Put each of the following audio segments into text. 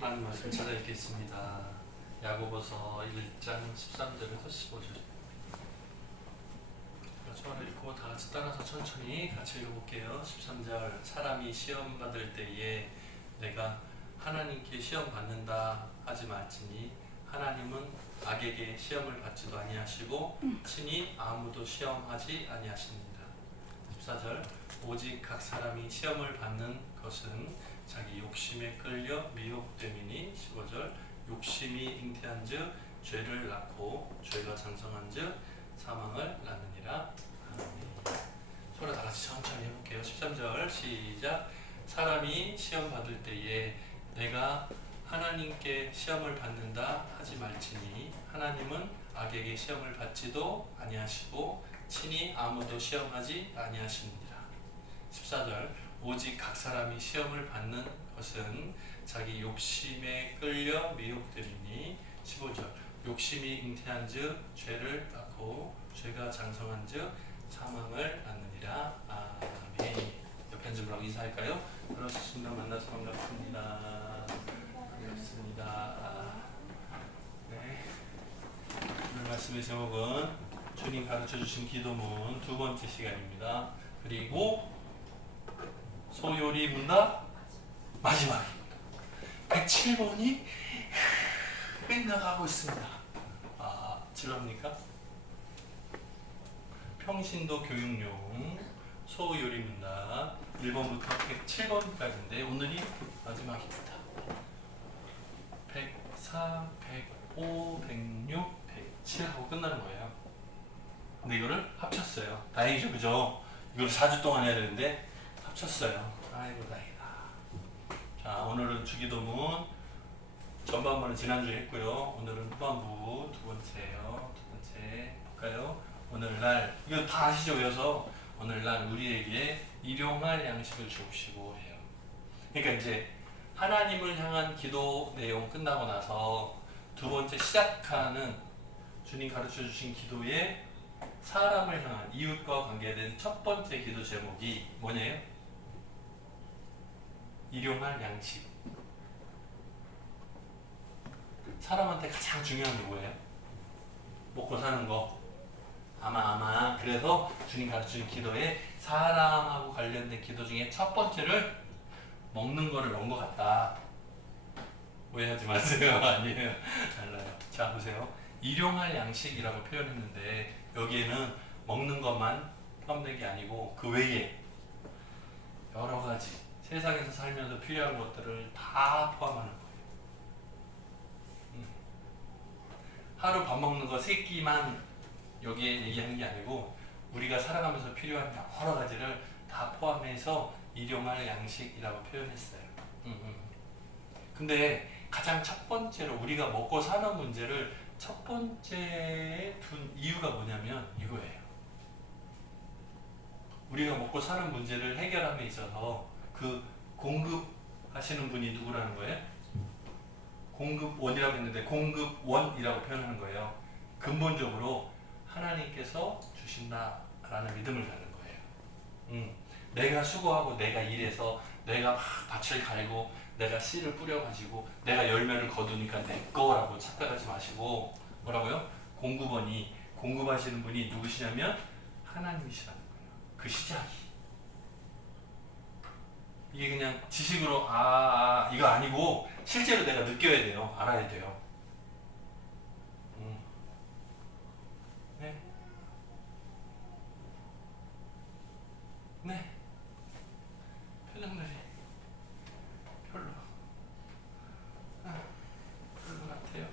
하나님 말씀 찾아 읽겠습니다. 야고보서 1장 13절에서 15절. 저를 읽고 다 같이 따라서 천천히 같이 읽어볼게요. 13절. 사람이 시험 받을 때에 내가 하나님께 시험 받는다 하지 말지니 하나님은 악에게 시험을 받지도 아니하시고 친히 아무도 시험하지 아니하십니다. 14절. 오직 각 사람이 시험을 받는 것은 자기 욕심에 끌려 미혹됨이니. 15절. 욕심이 잉태한즉 죄를 낳고 죄가 장성한즉 사망을 낳느니라. 아멘. 서로 다 같이 천천히 해볼게요. 13절 시작. 사람이 시험 받을 때에 내가 하나님께 시험을 받는다 하지 말지니 하나님은 악에게 시험을 받지도 아니하시고 친히 아무도 시험하지 아니하십니다. 14절. 오직 각 사람이 시험을 받는 것은 자기 욕심에 끌려 미혹되리니. 15절. 욕심이 잉태한즉 죄를 낳고 죄가 장성한즉 사망을 낳느니라. 아멘. 옆에 앉은 분하고 인사할까요? 그렇습니다. 만나서 반갑습니다. 반갑습니다. 네. 오늘 말씀의 제목은 주님 가르쳐주신 기도문 두 번째 시간입니다. 그리고 소요리 문답 마지막입니다. 107번이 끝나가고 있습니다. 지루합니까? 평신도 교육용 소요리 문답 1번부터 107번까지인데 오늘이 마지막입니다. 104, 105, 106, 107하고 끝나는 거예요. 근데 이거를 합쳤어요. 다행이죠, 그죠? 이걸 4주 동안 해야 되는데 합쳤어요. 아이고 다행이다. 자, 오늘은 주기도문 전반부는 지난주에 했고요. 오늘은 후반부 두 번째예요. 두 번째 볼까요? 오늘날 이거 다 아시죠? 외워서 오늘날 우리에게 일용할 양식을 주옵시고 해요. 그러니까 이제 하나님을 향한 기도 내용 끝나고 나서 두 번째 시작하는 주님 가르쳐 주신 기도에 사람을 향한 이웃과 관계된 첫 번째 기도 제목이 뭐냐요? 일용할 양식. 사람한테 가장 중요한 게 뭐예요? 먹고 사는 거. 아마 그래서 주님 가르치는 기도에 사람하고 관련된 기도 중에 첫 번째를 먹는 거를 넣은 것 같다. 오해하지 마세요. 아니에요. 달라요. 자, 보세요. 일용할 양식이라고 표현했는데 여기에는 먹는 것만 포함된 게 아니고 그 외에 여러 가지 세상에서 살면서 필요한 것들을 다 포함하는 거예요. 하루 밥 먹는 거 3끼만 여기에 얘기하는 게 아니고 우리가 살아가면서 필요한 여러 가지를 다 포함해서 일용할 양식이라고 표현했어요. 근데 가장 첫 번째로 우리가 먹고 사는 문제를 첫 번째에 둔 이유가 뭐냐면 이거예요. 우리가 먹고 사는 문제를 해결함에 있어서 그 공급하시는 분이 누구라는 거예요? 공급원이라고 했는데 공급원이라고 표현하는 거예요. 근본적으로 하나님께서 주신다라는 믿음을 갖는 거예요. 내가 수고하고 내가 일해서 내가 막 밭을 갈고 내가 씨를 뿌려가지고 내가 열매를 거두니까 내 거라고 착각하지 마시고 뭐라고요? 공급원이 공급하시는 분이 누구시냐면 하나님이시라는 거예요. 그 시작이. 이게 그냥 지식으로 이거 아니고 실제로 내가 느껴야 돼요. 알아야 돼요. 네. 네. 표정들이 별로 같아요.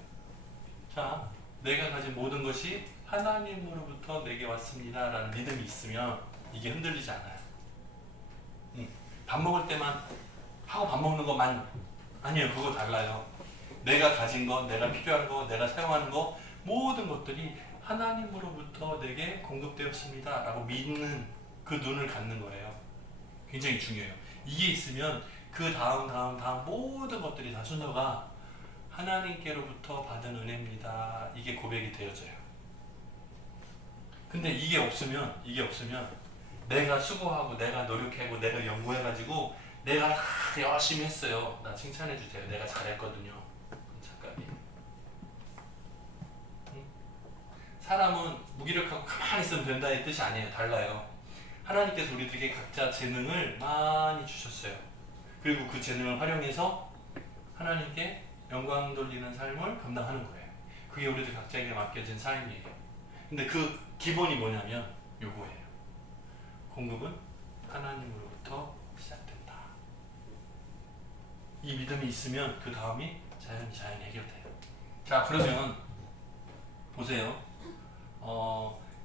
자, 내가 가진 모든 것이 하나님으로부터 내게 왔습니다 라는 믿음이 있으면 이게 흔들리지 않아요. 밥 먹을 때만 하고 밥 먹는 것만 아니에요. 그거 달라요. 내가 가진 것, 내가 필요한 것, 내가 사용하는 것 모든 것들이 하나님으로부터 내게 공급되었습니다 라고 믿는 그 눈을 갖는 거예요. 굉장히 중요해요. 이게 있으면 그 다음 모든 것들이 다 순서가 하나님께로부터 받은 은혜입니다. 이게 고백이 되어져요. 근데 이게 없으면 내가 수고하고 내가 노력하고 내가 연구해가지고 내가 열심히 했어요. 나 칭찬해 주세요. 내가 잘했거든요. 착각이에요. 응? 사람은 무기력하고 가만히 있으면 된다의 뜻이 아니에요. 달라요. 하나님께서 우리들에게 각자 재능을 많이 주셨어요. 그리고 그 재능을 활용해서 하나님께 영광 돌리는 삶을 감당하는 거예요. 그게 우리들 각자에게 맡겨진 삶이에요. 근데 그 기본이 뭐냐면 요거예요. 공급은 하나님으로부터 시작된다. 이 믿음이 있으면 그 다음이 자연히 해결돼요. 자, 그러면 보세요.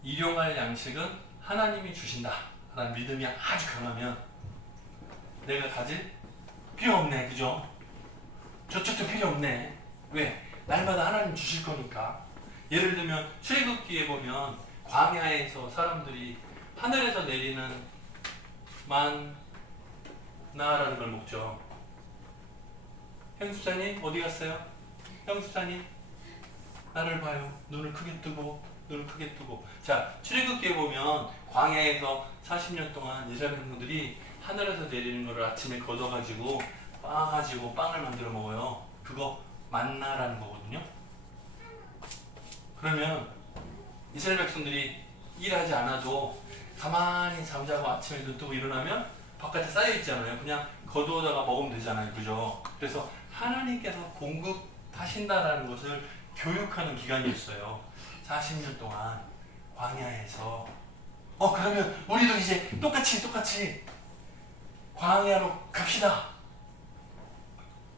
일용할 양식은 하나님이 주신다 라는 믿음이 아주 강하면 내가 가질 필요 없네. 그죠? 저쪽도 필요 없네. 왜? 날마다 하나님 주실 거니까. 예를 들면 출애굽기에 보면 광야에서 사람들이 하늘에서 내리는 만나라는 걸 먹죠. 형수사님 어디 갔어요? 형수사님 나를 봐요. 눈을 크게 뜨고. 자, 출애굽기에 보면 광야에서 40년 동안 이스라엘 백성들이 하늘에서 내리는 것을 아침에 걷어가지고 빻아가지고 빵을 만들어 먹어요. 그거 만나라는 거거든요. 그러면 이스라엘 백성들이 일하지 않아도 가만히 잠자고 아침에 눈 뜨고 일어나면 바깥에 쌓여 있잖아요. 그냥 거두어다가 먹으면 되잖아요. 그죠? 그래서 하나님께서 공급하신다라는 것을 교육하는 기간이 있어요. 40년 동안 광야에서 그러면 우리도 이제 똑같이 광야로 갑시다.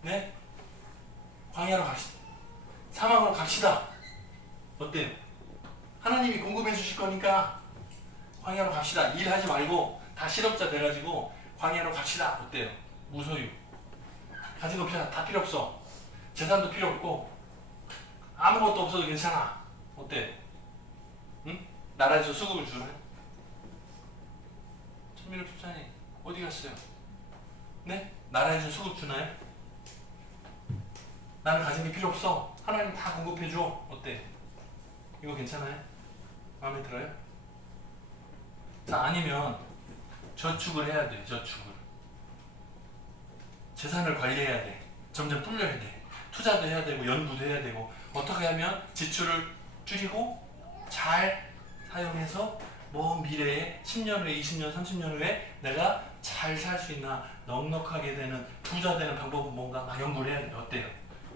네? 광야로 갑시다. 사막으로 갑시다. 어때요? 하나님이 공급해 주실 거니까 광야로 갑시다. 일하지 말고 다 실업자 돼가지고 광야로 갑시다. 어때요? 무소유. 가진 거 다 필요 없어. 재산도 필요 없고 아무것도 없어도 괜찮아. 어때? 응? 나라에서 수급을 주나요? 천민호 집사님 어디 갔어요? 네? 나라에서 수급 주나요? 나는 가진 게 필요 없어. 하나님 다 공급해줘. 어때? 이거 괜찮아요? 마음에 들어요? 자, 아니면 저축을 해야 돼. 저축을. 재산을 관리해야 돼. 점점 불려야 돼. 투자도 해야 되고 연구도 해야 되고 어떻게 하면 지출을 줄이고 잘 사용해서 먼 미래에 10년 후에 20년 30년 후에 내가 잘 살 수 있나 넉넉하게 되는 부자 되는 방법은 뭔가 막 연구를 해야 돼요. 어때요?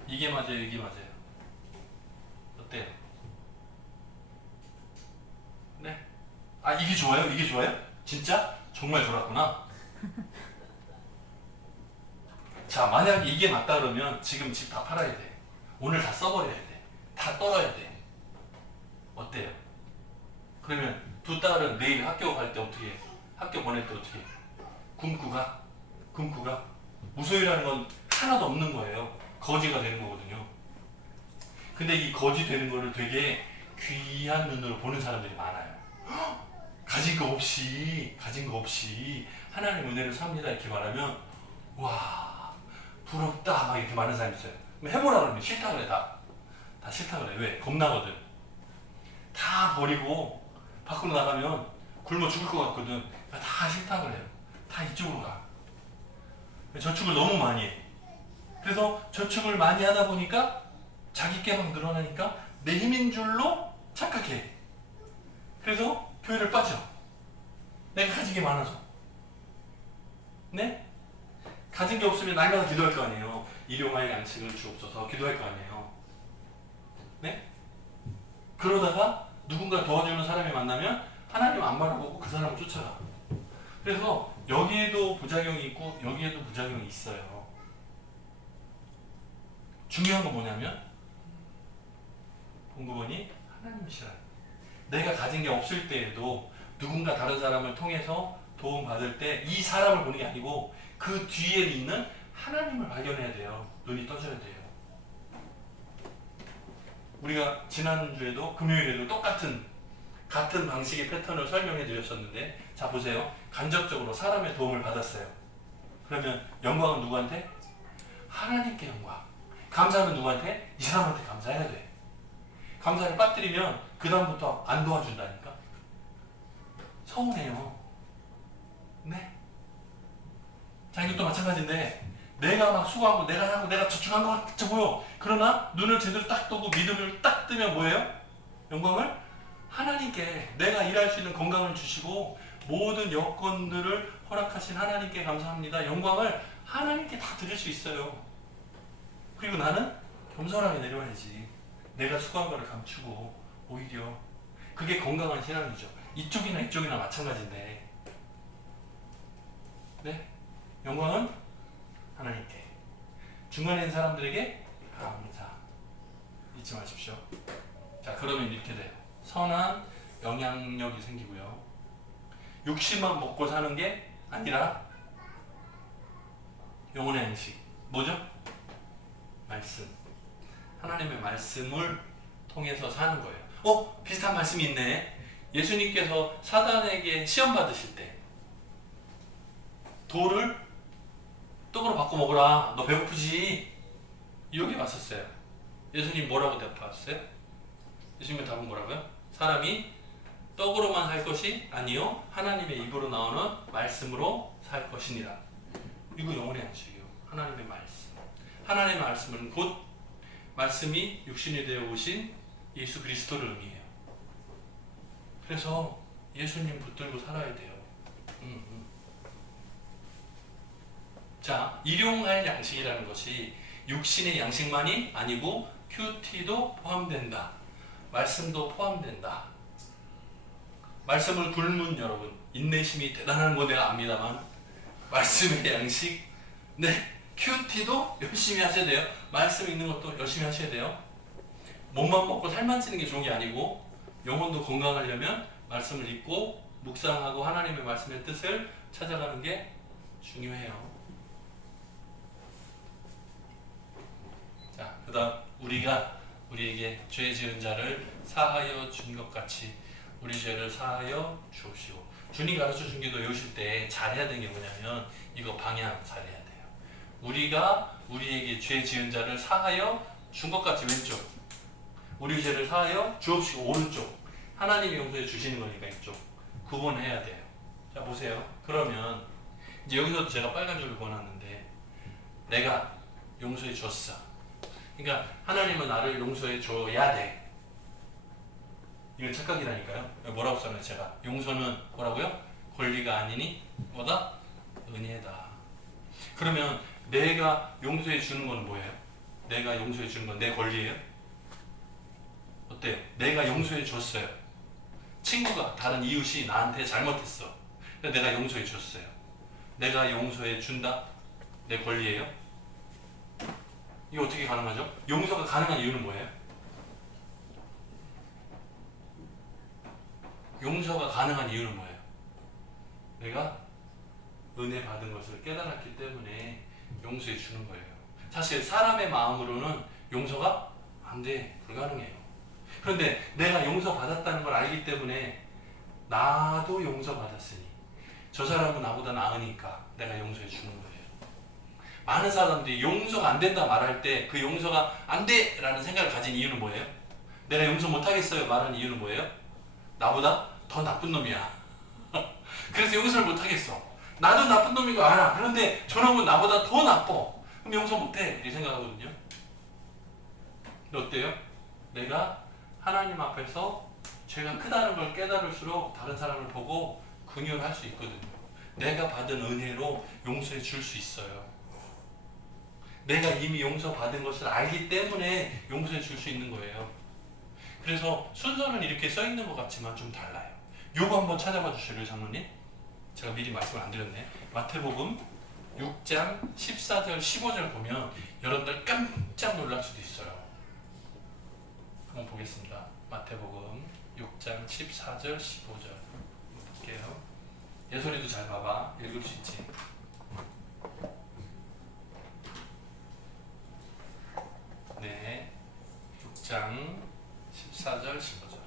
이게 맞아요? 이게 맞아요? 어때요? 네? 아, 이게 좋아요? 이게 좋아요? 진짜? 정말 좋았구나. 자, 만약에 이게 맞다 그러면 지금 집 다 팔아야 돼. 오늘 다 써버려야 돼. 다 떨어야 돼. 어때요? 그러면 두 딸은 내일 학교 갈 때 어떻게 해? 학교 보낼 때 어떻게 해? 굶고가? 무소유라는 건 하나도 없는 거예요. 거지가 되는 거거든요. 근데 이 거지 되는 거를 되게 귀한 눈으로 보는 사람들이 많아요. 가진 거 없이 하나님 은혜를 삽니다 이렇게 말하면 와 부럽다 막 이렇게 말하는 사람이 있어요. 해보라 그러면 싫다 그래. 다 싫다 그래. 왜? 겁나거든. 다 버리고 밖으로 나가면 굶어 죽을 것 같거든. 다 싫다 그래요. 다 이쪽으로 가. 저축을 너무 많이 해. 그래서 저축을 많이 하다 보니까 자기 깨방 늘어나니까 내 힘인 줄로 착각해. 그래서 교회를 빠져. 내가 가진 게 많아서. 네? 가진 게 없으면 날마다 기도할 거 아니에요. 일용할 양식을 주옵소서 기도할 거 아니에요. 네? 그러다가 누군가 도와주는 사람이 만나면 하나님 안 바라보고 그 사람을 쫓아가. 그래서 여기에도 부작용이 있고 여기에도 부작용이 있어요. 중요한 건 뭐냐면 공급원이 하나님이시라. 내가 가진 게 없을 때에도 누군가 다른 사람을 통해서 도움 받을 때 이 사람을 보는 게 아니고 그 뒤에 있는 하나님을 발견해야 돼요. 눈이 떠져야 돼요. 우리가 지난주에도 금요일에도 똑같은 방식의 패턴을 설명해 드렸었는데 자 보세요. 간접적으로 사람의 도움을 받았어요. 그러면 영광은 누구한테? 하나님께 영광. 감사는 누구한테? 이 사람한테 감사해야 돼. 감사를 빠뜨리면 그 다음부터 안 도와준다니까. 서운해요. 네? 자, 이것도 마찬가지인데 내가 막 수고하고 내가 하고 내가 저축한 것 같아 보여. 그러나 눈을 제대로 딱 뜨고 믿음을 딱 뜨면 뭐예요? 영광을 하나님께, 내가 일할 수 있는 건강을 주시고 모든 여건들을 허락하신 하나님께 감사합니다. 영광을 하나님께 다 드릴 수 있어요. 그리고 나는 겸손하게 내려와야지. 내가 수고한 거를 감추고 오히려 그게 건강한 신앙이죠. 이쪽이나 이쪽이나 마찬가지인데, 네? 영광은 하나님께, 중간에 있는 사람들에게 감사 잊지 마십시오. 자, 그러면 이렇게 돼요. 선한 영향력이 생기고요. 육신만 먹고 사는 게 아니라 영혼의 양식 뭐죠? 말씀. 하나님의 말씀을 통해서 사는 거예요. 비슷한 말씀이 있네. 예수님께서 사단에게 시험 받으실 때 돌을 떡으로 바꿔 먹으라. 너 배고프지? 여기 왔었어요. 예수님 뭐라고 대답하셨어요? 예수님의 답은 뭐라고요? 사람이 떡으로만 살 것이 아니요 하나님의 입으로 나오는 말씀으로 살 것이니라. 이거 영혼의 양식이요. 하나님의 말씀. 하나님의 말씀은 곧 말씀이 육신이 되어 오신 예수 그리스도를 의미해요. 그래서 예수님 붙들고 살아야 돼요. 자, 일용할 양식이라는 것이 육신의 양식만이 아니고 큐티도 포함된다. 말씀도 포함된다. 말씀을 굶은 여러분, 인내심이 대단한 거 내가 압니다만 말씀의 양식, 네, 큐티도 열심히 하셔야 돼요. 말씀 읽는 것도 열심히 하셔야 돼요. 몸만 먹고 살만 찌는 게 좋은 게 아니고 영혼도 건강하려면 말씀을 읽고 묵상하고 하나님의 말씀의 뜻을 찾아가는 게 중요해요. 자, 그 다음 우리에게 죄 지은 자를 사하여 준 것 같이 우리 죄를 사하여 주옵시고. 주님 가르쳐 준 기도 외우실 때 잘해야 되는 게 뭐냐면 이거 방향 잘해야 돼요. 우리가 우리에게 죄 지은 자를 사하여 준 것 같이 왼쪽, 우리 죄를 사하여 주옵시고 오른쪽, 하나님이 용서해 주시는 거니까 이쪽 구분해야 돼요. 자, 보세요. 그러면 이제 여기서도 제가 빨간 줄을 그어놨는데 내가 용서해 줬어. 그러니까 하나님은 나를 용서해 줘야 돼. 이건 착각이라니까요. 뭐라고 써요? 제가 용서는 뭐라고요? 권리가 아니니 뭐다? 은혜다. 그러면 내가 용서해 주는 건 뭐예요? 내가 용서해 주는 건 내 권리예요? 어때요? 내가 용서해 줬어요. 친구가, 다른 이웃이 나한테 잘못했어. 내가 용서해 줬어요. 내가 용서해 준다? 내 권리예요? 이게 어떻게 가능하죠? 용서가 가능한 이유는 뭐예요? 용서가 가능한 이유는 뭐예요? 내가 은혜 받은 것을 깨달았기 때문에 용서해 주는 거예요. 사실 사람의 마음으로는 용서가 안 돼. 불가능해요. 그런데 내가 용서받았다는 걸 알기 때문에 나도 용서받았으니 저 사람은 나보다 나으니까 내가 용서해 주는 거예요. 많은 사람들이 용서가 안 된다 말할 때 그 용서가 안 돼! 라는 생각을 가진 이유는 뭐예요? 내가 용서 못하겠어요 말하는 이유는 뭐예요? 나보다 더 나쁜 놈이야. 그래서 용서를 못하겠어. 나도 나쁜 놈인 거 알아. 그런데 저놈은 나보다 더 나빠. 그럼 용서 못해. 이렇게 생각하거든요. 근데 어때요? 내가 하나님 앞에서 죄가 크다는 걸 깨달을수록 다른 사람을 보고 긍휼할 수 있거든요. 내가 받은 은혜로 용서해 줄 수 있어요. 내가 이미 용서받은 것을 알기 때문에 용서해 줄 수 있는 거예요. 그래서 순서는 이렇게 써 있는 것 같지만 좀 달라요. 요거 한번 찾아봐 주실래요, 장로님? 제가 미리 말씀을 안 드렸네. 마태복음 6장 14절 15절 보면 여러분들 깜짝 놀랄 수도 있어요. 한번 보겠습니다. 마태복음 6장 14절 15절 볼게요. 예솔이도 잘 봐봐. 읽을 수 있지? 네, 6장 14절 15절.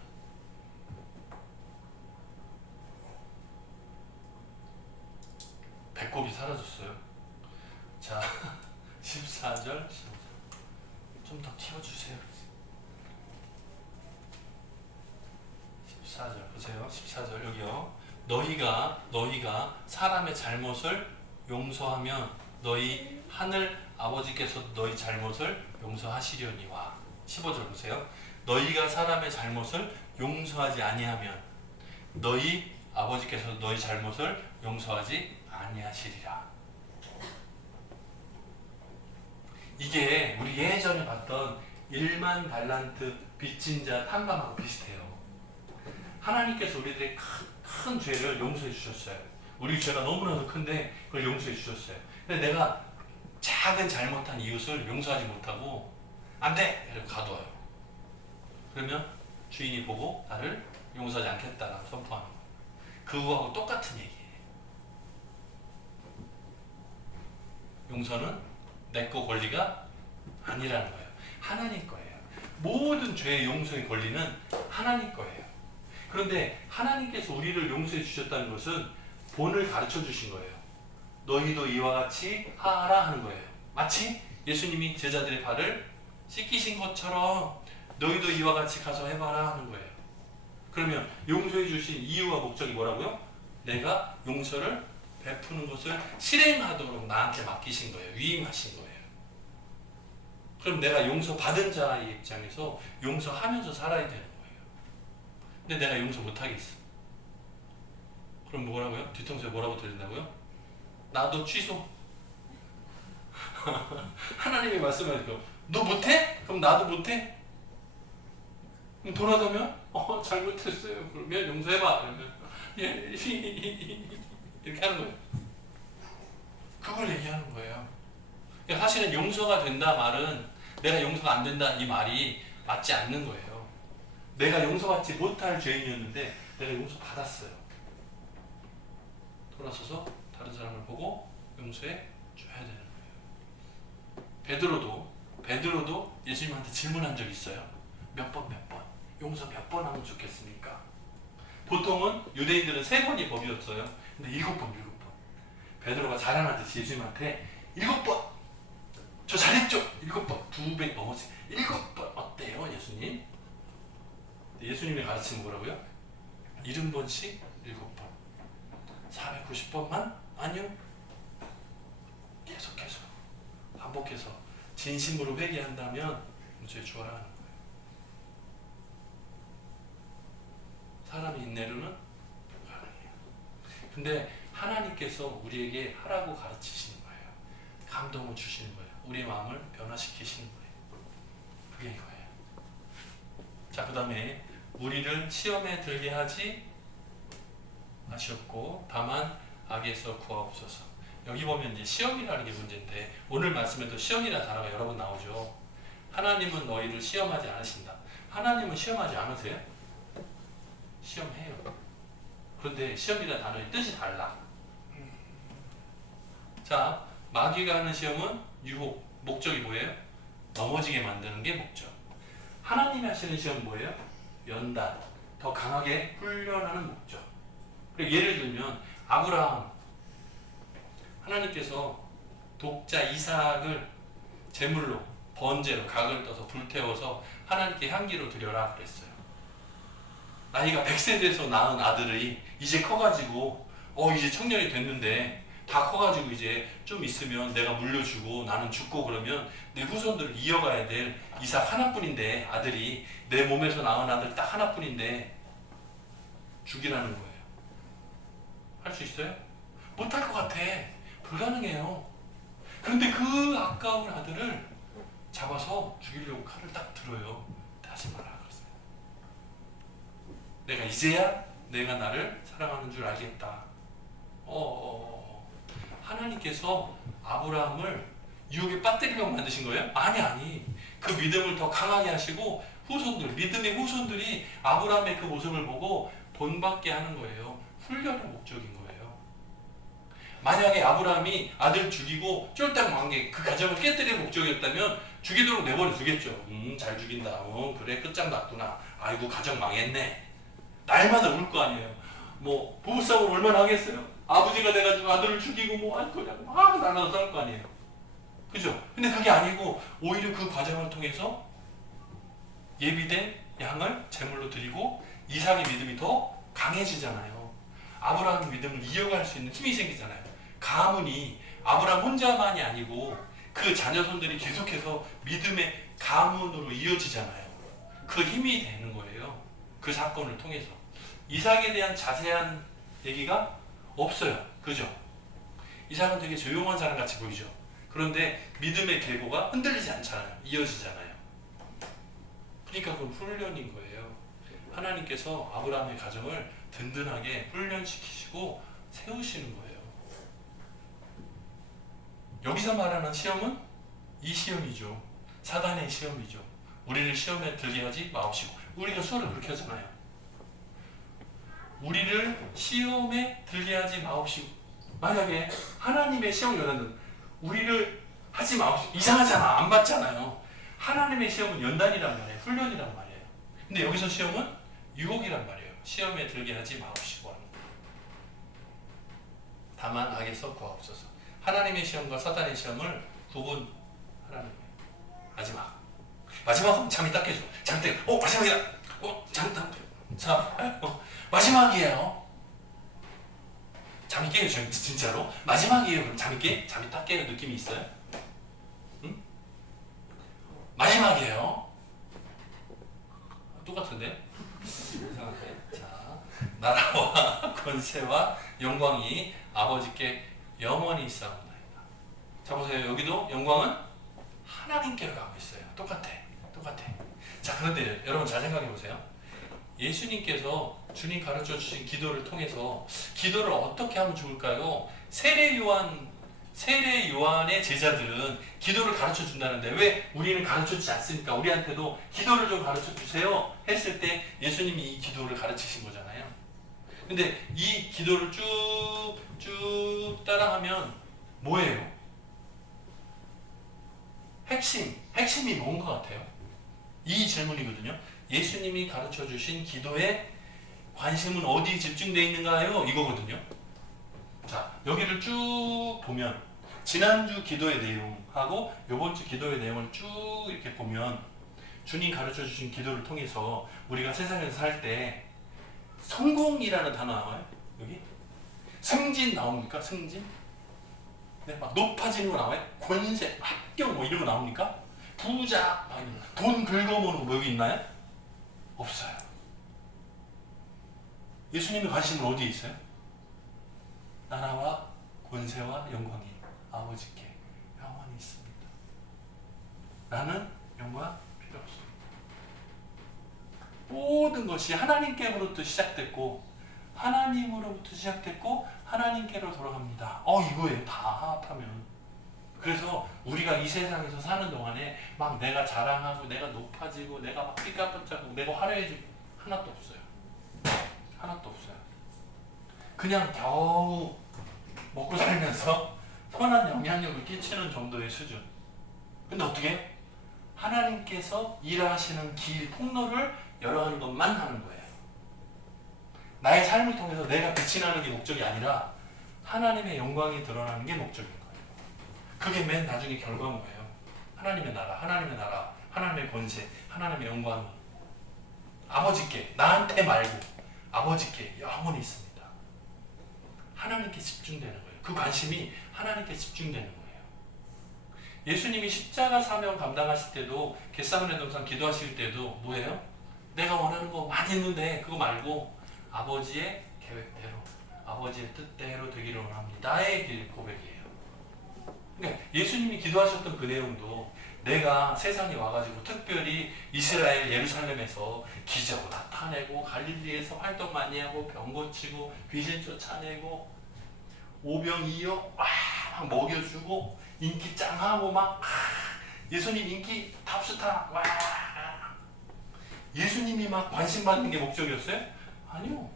배꼽이 사라졌어요. 자, 14절 15절. 좀 더 튀어주세요. 14절 보세요. 14절 여기요. 너희가 사람의 잘못을 용서하면 너희 하늘 아버지께서 너희 잘못을 용서하시려니와. 15절 보세요. 너희가 사람의 잘못을 용서하지 아니하면 너희 아버지께서 너희 잘못을 용서하지 아니하시리라. 이게 우리 예전에 봤던 1만 달란트 빚진 자 탕감하고 비슷해요. 하나님께서 우리들의 큰 죄를 용서해 주셨어요. 우리 죄가 너무나도 큰데 그걸 용서해 주셨어요. 근데 내가 작은 잘못한 이웃을 용서하지 못하고 안 돼! 이러고 가둬요. 그러면 주인이 보고 나를 용서하지 않겠다라고 선포하는 거예요. 그거하고 똑같은 얘기예요. 용서는 내 거 권리가 아니라는 거예요. 하나님 거예요. 모든 죄의 용서의 권리는 하나님 거예요. 그런데 하나님께서 우리를 용서해 주셨다는 것은 본을 가르쳐 주신 거예요. 너희도 이와 같이 하라 하는 거예요. 마치 예수님이 제자들의 발을 씻기신 것처럼 너희도 이와 같이 가서 해봐라 하는 거예요. 그러면 용서해 주신 이유와 목적이 뭐라고요? 내가 용서를 베푸는 것을 실행하도록 나한테 맡기신 거예요. 위임하신 거예요. 그럼 내가 용서받은 자의 입장에서 용서하면서 살아야 되는 거예요. 근데 내가 용서 못하겠어. 그럼 뭐라고요? 뒤통수에 뭐라고 들린다고요? 나도 취소. 하나님이 말씀하니까 너 못해? 그럼 나도 못해? 그럼 돌아서면 잘못했어요. 그러면 용서해봐. 그러면 이렇게 하는 거예요. 그걸 얘기하는 거예요. 그러니까 사실은 용서가 된다 말은 내가 용서가 안 된다 이 말이 맞지 않는 거예요. 내가 용서받지 못할 죄인이었는데 내가 용서받았어요. 돌아서서 다른 사람을 보고 용서해 줘야 되는 거예요. 베드로도 예수님한테 질문한 적 있어요. 몇 번? 용서 몇 번 하면 좋겠습니까? 보통은 유대인들은 3번이 법이었어요. 근데 7번. 베드로가 자랑하듯이 예수님한테 7번! 저 잘했죠? 7번. 2배 넘었지. 7번 어때요, 예수님? 예수님이 가르치는 뭐라고요? 70번씩 7번. 490번만? 아니요. 계속 반복해서 진심으로 회개한다면 용서해 주어라 하는 거예요. 사람의 인내로는 불가능해요. 근데 하나님께서 우리에게 하라고 가르치시는 거예요. 감동을 주시는 거예요. 우리의 마음을 변화시키시는 거예요. 그게 이거예요. 자, 그 다음에 우리를 시험에 들게 하지 마시옵고 다만 악에서 구하옵소서. 여기 보면 이제 시험이라는 게 문제인데 오늘 말씀에도 시험이라는 단어가 여러 번 나오죠. 하나님은 너희를 시험하지 않으신다. 하나님은 시험하지 않으세요? 시험해요. 그런데 시험이라는 단어의 뜻이 달라. 자, 마귀가 하는 시험은 유혹, 목적이 뭐예요? 넘어지게 만드는 게 목적. 하나님이 하시는 시험은 뭐예요? 연단, 더 강하게 훈련하는 목적. 예를 들면 아브라함, 하나님께서 독자 이삭을 제물로 번제로 각을 떠서 불태워서 하나님께 향기로 드려라 그랬어요. 나이가 100세 돼서 낳은 아들이 이제 커가지고 이제 청년이 됐는데 다 커가지고 이제 좀 있으면 내가 물려주고 나는 죽고 그러면 내 후손들을 이어가야 될 이삭 하나뿐인데 아들이 내 몸에서 낳은 아들 딱 하나뿐인데 죽이라는 거예요. 할 수 있어요? 못할 것 같아. 불가능해요. 그런데 그 아까운 아들을 잡아서 죽이려고 칼을 딱 들어요. 하지 마라 그랬어요. 내가 이제야 내가 나를 사랑하는 줄 알겠다. 하나님께서 아브라함을 유혹에 빠뜨리려고 만드신 거예요? 아니. 그 믿음을 더 강하게 하시고 믿음의 후손들이 아브라함의 그 모습을 보고 본받게 하는 거예요. 훈련의 목적인 거예요. 만약에 아브라함이 아들 죽이고 쫄딱 망한 게 그 가정을 깨뜨릴 목적이었다면 죽이도록 내버려 두겠죠. 잘 죽인다. 그래 끝장났구나. 아이고 가정 망했네. 날마다 울 거 아니에요. 부부싸움을 얼마나 하겠어요? 아버지가 돼가지고 아들을 죽이고 그냥 막 날마다 싸울 거 아니에요. 그죠? 근데 그게 아니고 오히려 그 과정을 통해서 예비된 양을 제물로 드리고 이삭의 믿음이 더 강해지잖아요. 아브라함의 믿음을 이어갈 수 있는 힘이 생기잖아요. 가문이 아브라함 혼자만이 아니고 그 자녀손들이 계속해서 믿음의 가문으로 이어지잖아요. 그 힘이 되는 거예요. 그 사건을 통해서. 이삭에 대한 자세한 얘기가 없어요. 그죠? 이삭은 되게 조용한 사람 같이 보이죠. 그런데 믿음의 계보가 흔들리지 않잖아요. 이어지잖아요. 그러니까 그건 훈련인 거예요. 하나님께서 아브라함의 가정을 든든하게 훈련시키시고 세우시는 거예요. 여기서 말하는 시험은 이 시험이죠. 사단의 시험이죠. 우리를 시험에 들게 하지 마옵시고. 우리가 수어를 그렇게 하잖아요. 우리를 시험에 들게 하지 마옵시고. 만약에 하나님의 시험을 연다면 우리를 하지 마옵시고. 이상하잖아. 안 받잖아요. 하나님의 시험은 연단이란 말이에요. 훈련이란 말이에요. 근데 여기서 시험은 유혹이란 말이에요. 시험에 들게 하지 마옵시고 하는 거예요. 다만 악에서 구하옵소서. 하나님의 시험과 사단의 시험을 구분하라는 거예요. 마지막은 잠이 딱 깨져. 잠이 딱 마지막이다. 잠이 딱 깨져. 마지막이에요. 잠이 깨요. 진짜로. 마지막이에요. 그럼 잠이 딱 깨는 느낌이 있어요? 응? 마지막이에요. 똑같은데? 이상한데? 자, 나라와 권세와 영광이 아버지께 영원히 있사옵나이다. 자, 보세요. 여기도 영광은 하나님께로 가고 있어요. 똑같아. 자, 그런데 여러분 잘 생각해 보세요. 예수님께서 주님 가르쳐 주신 기도를 통해서 기도를 어떻게 하면 좋을까요? 세례 요한의 제자들은 기도를 가르쳐 준다는데 왜 우리는 가르쳐 주지 않습니까? 우리한테도 기도를 좀 가르쳐 주세요 했을 때 예수님이 이 기도를 가르치신 거잖아요. 근데 이 기도를 쭉 따라하면 뭐예요? 핵심이 뭔 것 같아요? 이 질문이거든요. 예수님이 가르쳐 주신 기도의 관심은 어디에 집중되어 있는가요? 이거거든요. 자, 여기를 쭉 보면 지난주 기도의 내용하고 이번주 기도의 내용을 쭉 이렇게 보면 주님 가르쳐 주신 기도를 통해서 우리가 세상에서 살 때 성공이라는 단어 나와요? 여기? 승진 나옵니까? 승진? 네, 막 높아지는 거 나와요? 권세, 합격 뭐 이런 거 나옵니까? 부자, 돈 긁어모으는 거 여기 있나요? 없어요. 예수님의 관심은 어디에 있어요? 나라와 권세와 영광이 아버지께 영원히 있습니다. 나는 영광 필요 없습니다. 모든 것이 하나님께로부터 시작됐고 하나님께로 돌아갑니다. 이거예요. 다 합하면. 그래서 우리가 이 세상에서 사는 동안에 막 내가 자랑하고 내가 높아지고 내가 막 삐까뻔쩍하고 내가 화려해지고 하나도 없어요. 그냥 겨우 먹고 살면서 선한 영향력을 끼치는 정도의 수준. 근데 어떻게? 하나님께서 일하시는 길, 폭로를 열어가는 것만 하는 거예요. 나의 삶을 통해서 내가 빛이 나는 게 목적이 아니라 하나님의 영광이 드러나는 게 목적인 거예요. 그게 맨 나중에 결과인 거예요. 하나님의 나라, 하나님의 권세, 하나님의 영광이 아버지께, 나한테 말고 아버지께 영원히 있습니다. 하나님께 집중되는 거예요. 그 관심이 하나님께 집중되는 거예요. 예수님이 십자가 사명 감당하실 때도 겟세마네 동산 기도하실 때도 뭐예요? 내가 원하는 거 많이 있는데 그거 말고 아버지의 계획대로, 아버지의 뜻대로 되기를 원합니다의 고백이에요. 그러니까 예수님이 기도하셨던 그 내용도 내가 세상에 와가지고 특별히 이스라엘 예루살렘에서 기적을 나타내고 갈릴리에서 활동 많이 하고 병 고치고 귀신 쫓아내고 오병이어 막 먹여주고 인기 짱하고 막 예수님 인기 탑스타 와 예수님이 막 관심 받는 게 목적이었어요? 아니요.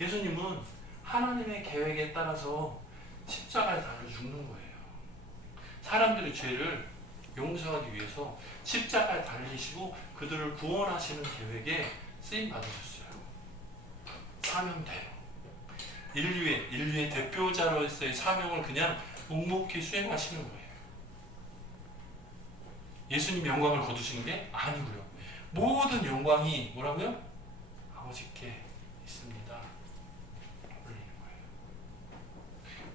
예수님은 하나님의 계획에 따라서 십자가에 달려 죽는 거예요. 사람들의 죄를 용서하기 위해서 십자가에 달리시고 그들을 구원하시는 계획에 쓰임 받으셨어요. 사명대로. 인류의 대표자로서의 사명을 그냥 묵묵히 수행하시는 거예요. 예수님 영광을 거두시는 게 아니고요. 모든 영광이 뭐라고요? 아버지께 있습니다. 올리는 거예요.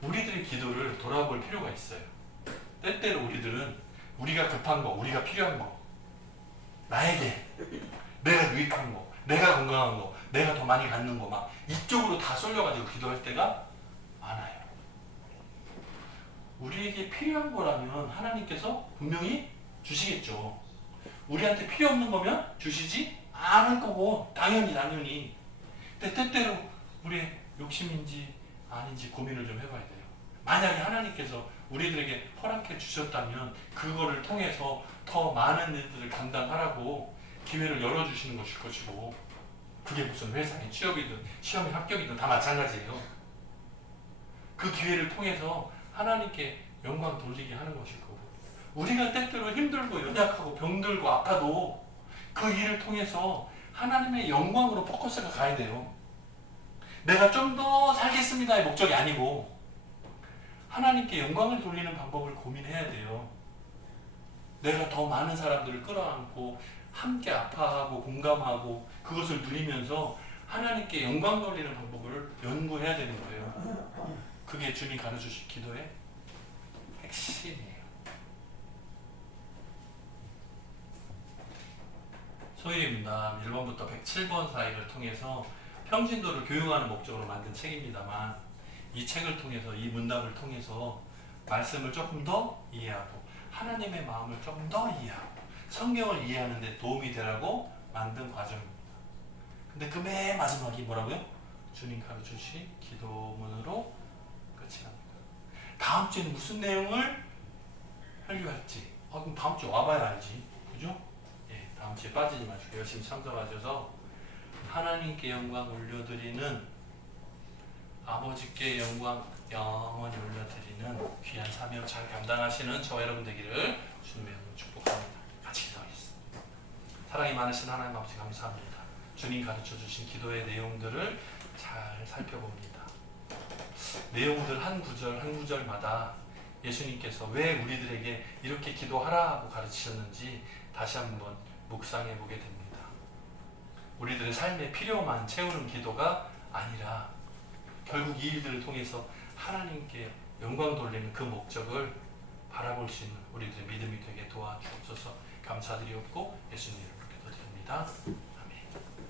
우리들의 기도를 돌아볼 필요가 있어요. 때때로 우리들은 우리가 급한 거, 우리가 필요한 거, 나에게 내가 유익한 거, 내가 건강한 거, 내가 더 많이 갖는 거 막 이쪽으로 다 쏠려가지고 기도할 때가 많아요. 우리에게 필요한 거라면 하나님께서 분명히 주시겠죠. 우리한테 필요 없는 거면 주시지 않을 거고 당연히. 근데 때때로 우리의 욕심인지 아닌지 고민을 좀 해봐야 돼요. 만약에 하나님께서 우리들에게 허락해 주셨다면 그거를 통해서 더 많은 일들을 감당하라고 기회를 열어주시는 것일 것이고, 그게 무슨 회사에 취업이든 시험에 합격이든 다 마찬가지예요. 그 기회를 통해서 하나님께 영광 돌리게 하는 것일 거고, 우리가 때때로 힘들고 연약하고 병들고 아파도 그 일을 통해서 하나님의 영광으로 포커스가 가야 돼요. 내가 좀 더 살겠습니다의 목적이 아니고 하나님께 영광을 돌리는 방법을 고민해야 돼요. 내가 더 많은 사람들을 끌어안고 함께 아파하고 공감하고 그것을 누리면서 하나님께 영광 돌리는 방법을 연구해야 되는 거예요. 그게 주님 가르쳐주신 기도의 핵심이에요. 소위입니다. 1번부터 107번 사이를 통해서 평신도를 교육하는 목적으로 만든 책입니다만, 이 책을 통해서, 이 문답을 통해서 말씀을 조금 더 이해하고 하나님의 마음을 조금 더 이해하고 성경을 이해하는 데 도움이 되라고 만든 과정입니다. 근데 그 맨 마지막이 뭐라고요? 주님 가르쳐주신 기도문으로 끝이 납니다. 다음 주에는 무슨 내용을 설교할지 그럼 다음 주에 와봐야 알지. 그죠? 예, 다음 주에 빠지지 마시고 열심히 참석하셔서 하나님께 영광 올려드리는, 아버지께 영광 영원히 올려드리는 귀한 사명 잘 감당하시는 저와 여러분 되기를 주님의 이름으로 축복합니다. 같이 기도하겠습니다. 사랑이 많으신 하나님 아버지 감사합니다. 주님 가르쳐주신 기도의 내용들을 잘 살펴봅니다. 내용들 한 구절 한 구절마다 예수님께서 왜 우리들에게 이렇게 기도하라고 가르치셨는지 다시 한번 묵상해 보게 됩니다. 우리들의 삶의 필요만 채우는 기도가 아니라 결국 이 일들을 통해서 하나님께 영광 돌리는 그 목적을 바라볼 수 있는 우리들의 믿음이 되게 도와주옵소서. 감사드리옵고 예수님 이름으로 기도드립니다. 아멘.